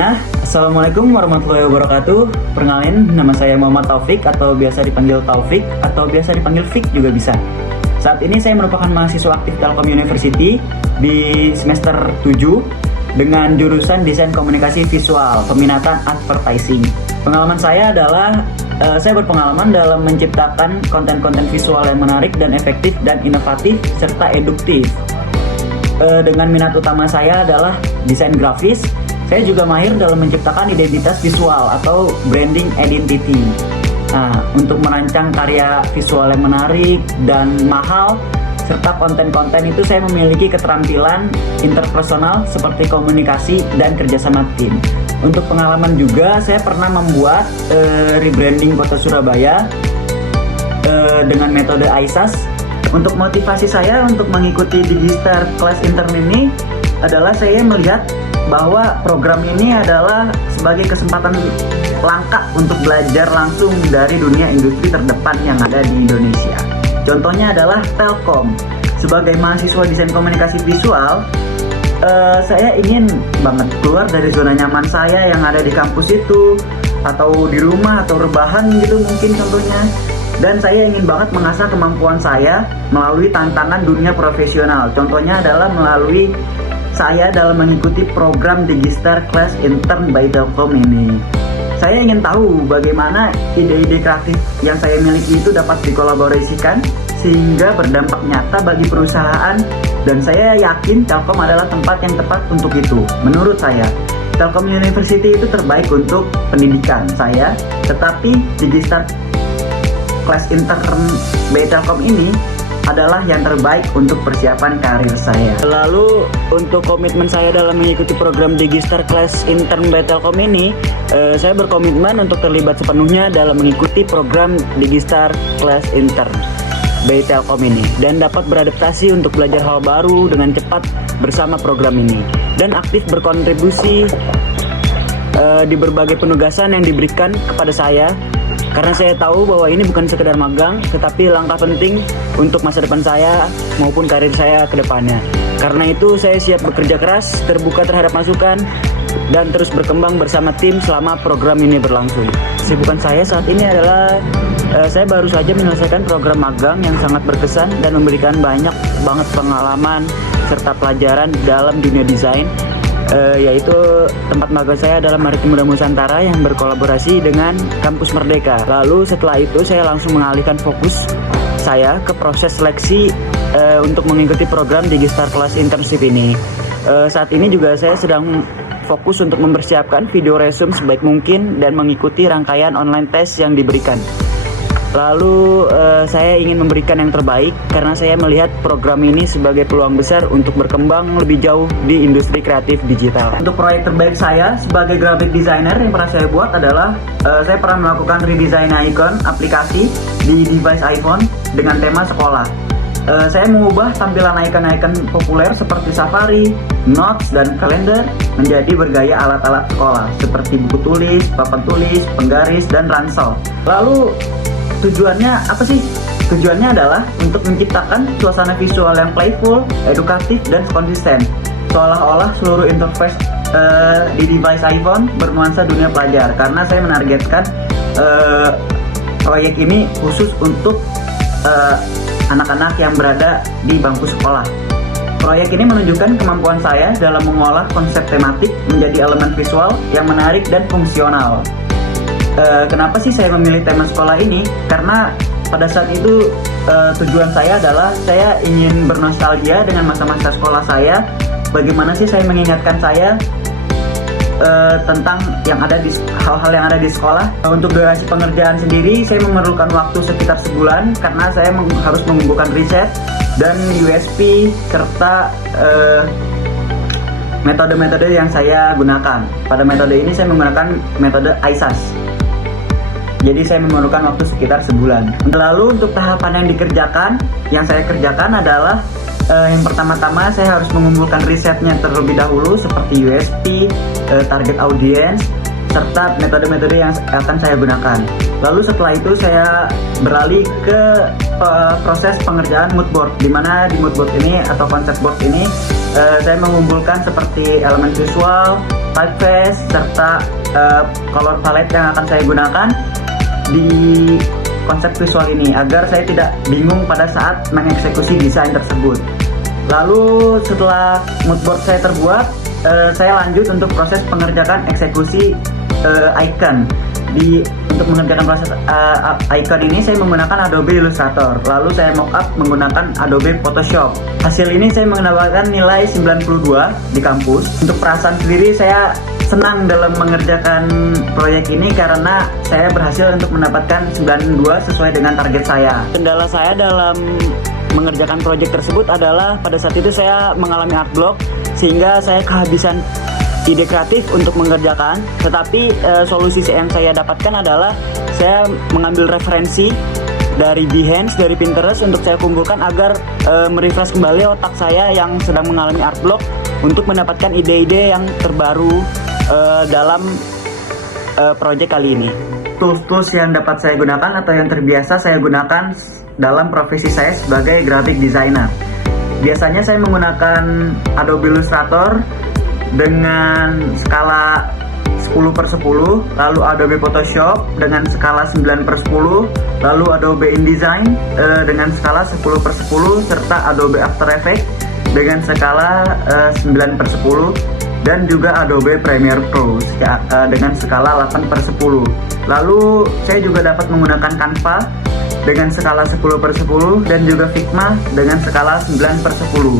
semuanya, Assalamualaikum warahmatullahi wabarakatuh. Perkenalin, nama saya Muhammad Taufik atau biasa dipanggil Taufik atau biasa dipanggil Fik juga bisa. Saat ini saya merupakan mahasiswa aktif Telkom University di semester 7 dengan jurusan Desain Komunikasi Visual, peminatan advertising. Pengalaman saya adalah saya berpengalaman dalam menciptakan konten-konten visual yang menarik dan efektif dan inovatif serta eduktif. Dengan minat utama saya adalah desain grafis, saya juga mahir dalam menciptakan identitas visual atau branding identity. Nah, untuk merancang karya visual yang menarik dan mahal, serta konten-konten itu saya memiliki keterampilan interpersonal seperti komunikasi dan kerjasama tim. Untuk pengalaman juga, saya pernah membuat rebranding kota Surabaya dengan metode ISAS. Untuk motivasi saya untuk mengikuti Digistar Class Intern ini adalah saya melihat bahwa program ini adalah sebagai kesempatan langka untuk belajar langsung dari dunia industri terdepan yang ada di Indonesia. Contohnya adalah Telkom. Sebagai mahasiswa desain komunikasi visual, saya ingin banget keluar dari zona nyaman saya yang ada di kampus itu, atau di rumah, atau rebahan gitu mungkin contohnya. Dan saya ingin banget mengasah kemampuan saya melalui tantangan dunia profesional. Contohnya adalah melalui saya dalam mengikuti program Digistar Class Intern by Telkom ini. Saya ingin tahu bagaimana ide-ide kreatif yang saya miliki itu dapat dikolaborasikan sehingga berdampak nyata bagi perusahaan, dan saya yakin Telkom adalah tempat yang tepat untuk itu. Menurut saya, Telkom University itu terbaik untuk pendidikan saya, tetapi Digistar Class Intern by Telkom ini adalah yang terbaik untuk persiapan karir saya. Lalu untuk komitmen saya dalam mengikuti program Digistar Class Intern by Telkom ini, saya berkomitmen untuk terlibat sepenuhnya dalam mengikuti program Digistar Class Intern by Telkom ini dan dapat beradaptasi untuk belajar hal baru dengan cepat bersama program ini dan aktif berkontribusi di berbagai penugasan yang diberikan kepada saya. Karena saya tahu bahwa ini bukan sekedar magang, tetapi langkah penting untuk masa depan saya maupun karir saya ke depannya. Karena itu saya siap bekerja keras, terbuka terhadap masukan, dan terus berkembang bersama tim selama program ini berlangsung. Kesibukan saya saat ini adalah saya baru saja menyelesaikan program magang yang sangat berkesan dan memberikan banyak banget pengalaman serta pelajaran dalam dunia desain. Yaitu tempat magang saya adalah Maritim Muda Nusantara yang berkolaborasi dengan Kampus Merdeka. Lalu setelah itu saya langsung mengalihkan fokus saya ke proses seleksi untuk mengikuti program Digistar Class Internship ini. Saat ini juga saya sedang fokus untuk mempersiapkan video resume sebaik mungkin dan mengikuti rangkaian online test yang diberikan. Lalu saya ingin memberikan yang terbaik karena saya melihat program ini sebagai peluang besar untuk berkembang lebih jauh di industri kreatif digital. Untuk proyek terbaik saya sebagai graphic designer yang pernah saya buat adalah saya pernah melakukan redesign icon aplikasi di device iPhone dengan tema sekolah. Saya mengubah tampilan icon-icon populer seperti Safari, Notes, dan kalender menjadi bergaya alat-alat sekolah seperti buku tulis, papan tulis, penggaris, dan ransel. Lalu tujuannya apa sih? Tujuannya adalah untuk menciptakan suasana visual yang playful, edukatif, dan konsisten. Seolah-olah seluruh interface di device iPhone bernuansa dunia pelajar. Karena saya menargetkan proyek ini khusus untuk anak-anak yang berada di bangku sekolah. Proyek ini menunjukkan kemampuan saya dalam mengolah konsep tematik menjadi elemen visual yang menarik dan fungsional. Kenapa sih saya memilih tema sekolah ini? Karena pada saat itu tujuan saya adalah saya ingin bernostalgia dengan masa-masa sekolah saya. Bagaimana sih saya mengingatkan saya tentang yang ada di hal-hal yang ada di sekolah. Untuk durasi pengerjaan sendiri saya memerlukan waktu sekitar sebulan karena saya harus mengumpulkan riset dan USP serta metode-metode yang saya gunakan. Pada metode ini saya menggunakan metode ISAS. Jadi saya memerlukan waktu sekitar sebulan. Lalu untuk tahapan yang saya kerjakan adalah yang pertama-tama saya harus mengumpulkan risetnya terlebih dahulu seperti USP, target audience, serta metode-metode yang akan saya gunakan. Lalu setelah itu saya beralih ke proses pengerjaan mood board, di mana di mood board ini atau konsep board ini saya mengumpulkan seperti elemen visual, typeface, serta color palette yang akan saya gunakan di konsep visual ini agar saya tidak bingung pada saat mengeksekusi desain tersebut. Lalu setelah moodboard saya terbuat, saya lanjut untuk proses pengerjaan eksekusi icon. Untuk mengerjakan proses icon ini saya menggunakan Adobe Illustrator. Lalu saya mockup menggunakan Adobe Photoshop. Hasil ini saya mendapatkan nilai 92 di kampus. Untuk perasaan sendiri, saya senang dalam mengerjakan proyek ini karena saya berhasil untuk mendapatkan 92 sesuai dengan target saya. Kendala saya dalam mengerjakan proyek tersebut adalah pada saat itu saya mengalami art block sehingga saya kehabisan ide kreatif untuk mengerjakan. Tetapi solusi yang saya dapatkan adalah saya mengambil referensi dari Behance, dari Pinterest untuk saya kumpulkan agar merefresh kembali otak saya yang sedang mengalami art block untuk mendapatkan ide-ide yang terbaru dalam proyek kali ini. Tools-tools yang dapat saya gunakan atau yang terbiasa saya gunakan dalam profesi saya sebagai graphic designer. Biasanya saya menggunakan Adobe Illustrator dengan skala 10/10, lalu Adobe Photoshop dengan skala 9/10, lalu Adobe InDesign dengan skala 10/10, serta Adobe After Effects dengan skala 9/10, dan juga Adobe Premiere Pro dengan skala 8/10. Lalu saya juga dapat menggunakan Canva dengan skala 10/10 dan juga Figma dengan skala 9/10.